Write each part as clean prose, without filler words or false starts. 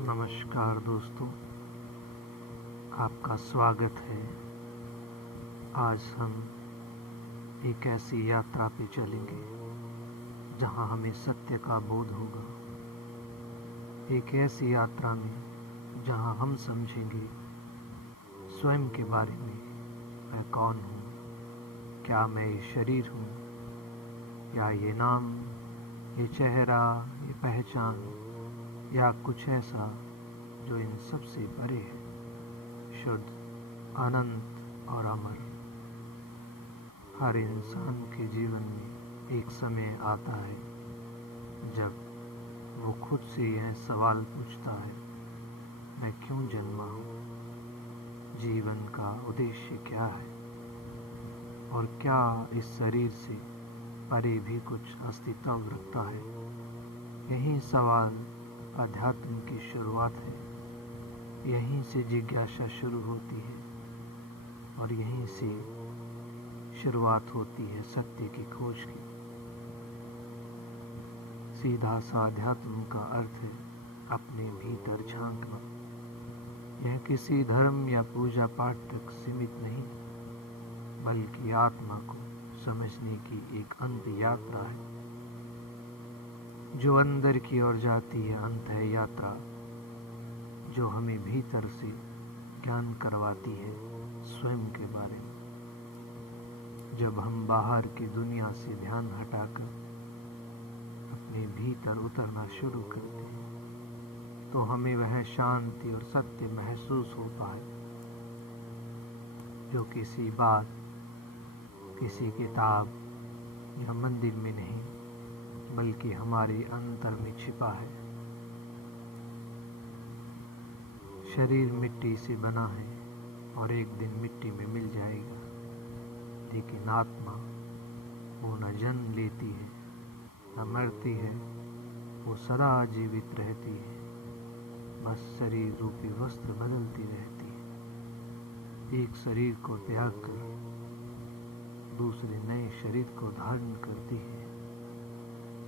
नमस्कार दोस्तों, आपका स्वागत है। आज हम एक ऐसी यात्रा पे चलेंगे जहां हमें सत्य का बोध होगा। एक ऐसी यात्रा में जहां हम समझेंगे स्वयं के बारे में। मैं कौन हूँ? क्या मैं ये शरीर हूँ, या ये नाम, ये चेहरा, ये पहचान, या कुछ ऐसा जो इन सब से परे है, शुद्ध, अनंत और अमर। हर इंसान के जीवन में एक समय आता है जब वो खुद से यह सवाल पूछता है, मैं क्यों जन्मा हूँ? जीवन का उद्देश्य क्या है? और क्या इस शरीर से परे भी कुछ अस्तित्व रखता है? यही सवाल अध्यात्म की शुरुआत है। यहीं से जिज्ञासा शुरू होती है और यहीं से शुरुआत होती है सत्य की खोज की। सीधा सा अध्यात्म का अर्थ है अपने भीतर झांकना। यह किसी धर्म या पूजा पाठ तक सीमित नहीं, बल्कि आत्मा को समझने की एक अंत यात्रा है जो अंदर की ओर जाती है। अंत है यात्रा जो हमें भीतर से ज्ञान करवाती है स्वयं के बारे में। जब हम बाहर की दुनिया से ध्यान हटाकर अपने भीतर उतरना शुरू करते हैं तो हमें वह शांति और सत्य महसूस होता है जो किसी बात, किसी किताब या मंदिर में नहीं, बल्कि हमारे अंतर में छिपा है। शरीर मिट्टी से बना है और एक दिन मिट्टी में मिल जाएगा, लेकिन आत्मा वो न जन्म लेती है, न मरती है, वो सदा जीवित रहती है। बस शरीर रूपी वस्त्र बदलती रहती है। एक शरीर को त्याग कर दूसरे नए शरीर को धारण करती है।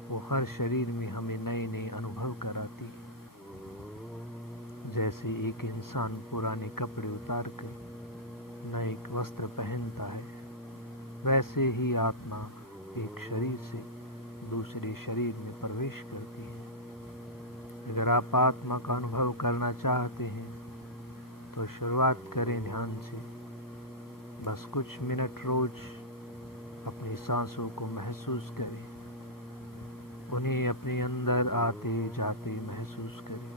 वो हर शरीर में हमें नए नए अनुभव कराती है। जैसे एक इंसान पुराने कपड़े उतार कर नए वस्त्र पहनता है, वैसे ही आत्मा एक शरीर से दूसरे शरीर में प्रवेश करती है। अगर आप आत्मा का अनुभव करना चाहते हैं तो शुरुआत करें ध्यान से। बस कुछ मिनट रोज अपनी सांसों को महसूस करें, उन्हें अपने अंदर आते जाते महसूस करें।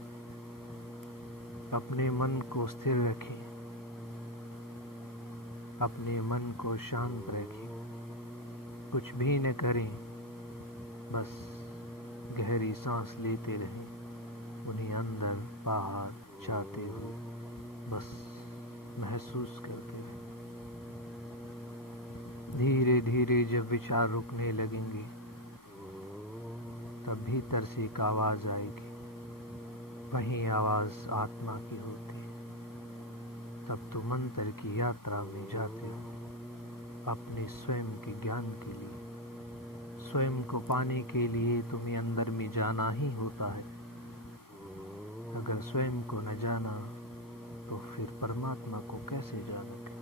अपने मन को स्थिर रखें, अपने मन को शांत रखें, कुछ भी न करें, बस गहरी सांस लेते रहें, उन्हें अंदर बाहर जाते हो बस महसूस करते रहें। धीरे धीरे जब विचार रुकने लगेंगे तब भीतर से एक आवाज़ आएगी। वही आवाज़ आत्मा की होती है। तब तुम अंतर की यात्रा में जाते हो अपने स्वयं के ज्ञान के लिए। स्वयं को पाने के लिए तुम्हें अंदर में जाना ही होता है। अगर स्वयं को न जाना तो फिर परमात्मा को कैसे जानोगे?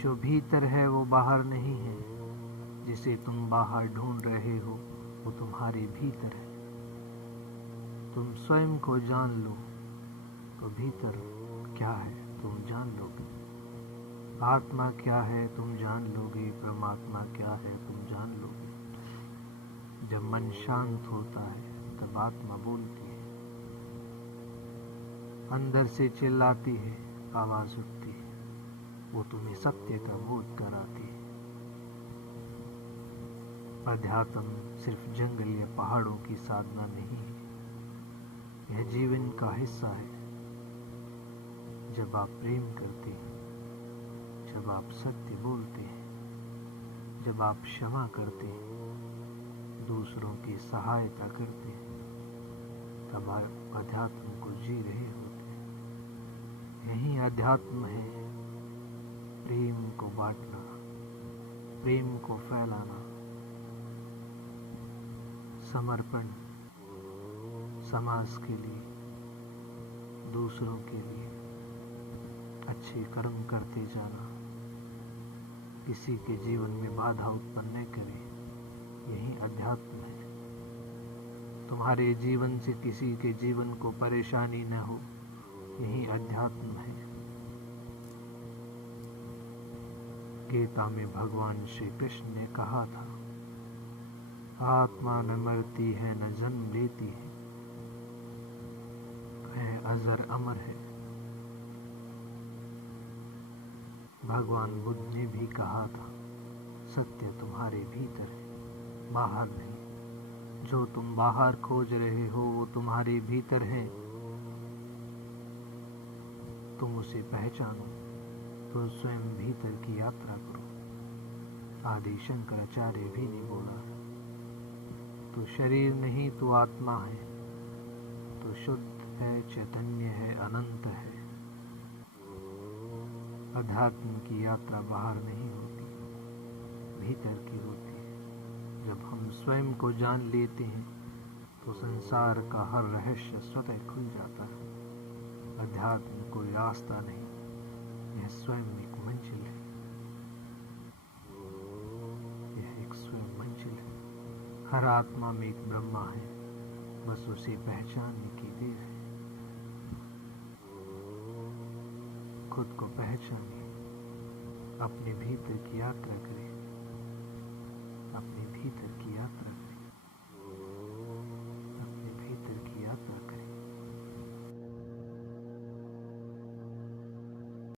जो भीतर है वो बाहर नहीं है। जिसे तुम बाहर ढूंढ रहे हो वो तुम्हारे भीतर है। तुम स्वयं को जान लो तो भीतर क्या है तुम जान लोगे। आत्मा क्या है तुम जान लोगे, परमात्मा क्या है तुम जान लोगे। जब मन शांत होता है तब आत्मा बोलती है, अंदर से चिल्लाती है, आवाज उठती है, वो तुम्हें सत्य का बोध कराती है। अध्यात्म सिर्फ जंगल या पहाड़ों की साधना नहीं है, यह जीवन का हिस्सा है। जब आप प्रेम करते हैं, जब आप सत्य बोलते हैं, जब आप क्षमा करते हैं, दूसरों की सहायता करते हैं, तब आप अध्यात्म को जी रहे होते हैं। यही अध्यात्म है, प्रेम को बांटना, प्रेम को फैलाना, समर्पण, समाज के लिए, दूसरों के लिए अच्छे कर्म करते जाना, किसी के जीवन में बाधा उत्पन्न न करे, यही अध्यात्म है। तुम्हारे जीवन से किसी के जीवन को परेशानी न हो, यही अध्यात्म है। गीता में भगवान श्री कृष्ण ने कहा था, आत्मा न मरती है न जन्म लेती है, अजर अमर है। भगवान बुद्ध ने भी कहा था, सत्य तुम्हारे भीतर है, बाहर नहीं। जो तुम बाहर खोज रहे हो वो तुम्हारे भीतर है, तुम उसे पहचानो तो स्वयं भीतर की यात्रा करो। आदि शंकराचार्य भी ने बोला, तो शरीर नहीं तो आत्मा है, तो शुद्ध है, चैतन्य है, अनंत है। अध्यात्म की यात्रा बाहर नहीं होती, भीतर की होती है। जब हम स्वयं को जान लेते हैं तो संसार का हर रहस्य स्वतः खुल जाता है। अध्यात्म कोई रास्ता नहीं, यह स्वयं एक मंजिल है, यह एक स्वयं मंजिल है। हर आत्मा में एक ब्रह्मा है, बस उसे पहचानने की देर है। खुद को पहचानिए, अपने भीतर की यात्रा करें, अपने भीतर की यात्रा करें।